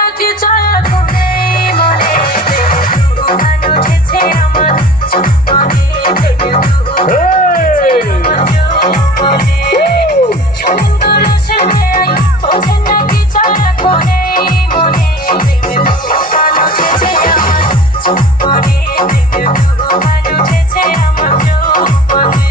নাকি ছায়া নেই মনে গান উঠেছে আমার জীবনে প্রেমে আমার জীবনে সুন্দর সে বোঝে নাকি ছায়া নেই মনে প্রেমে গান উঠেছে আমার জীবনে প্রেমে গান উঠেছে আমার জীবনে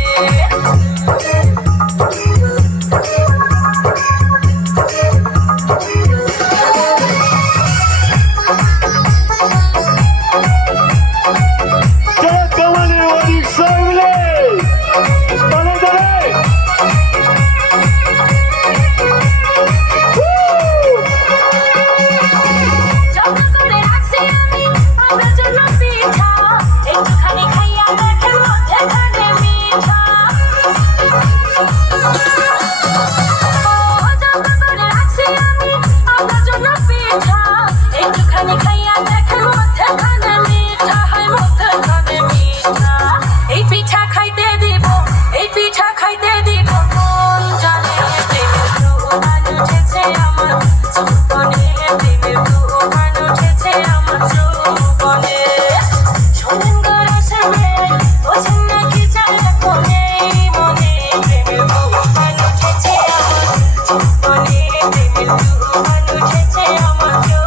আমার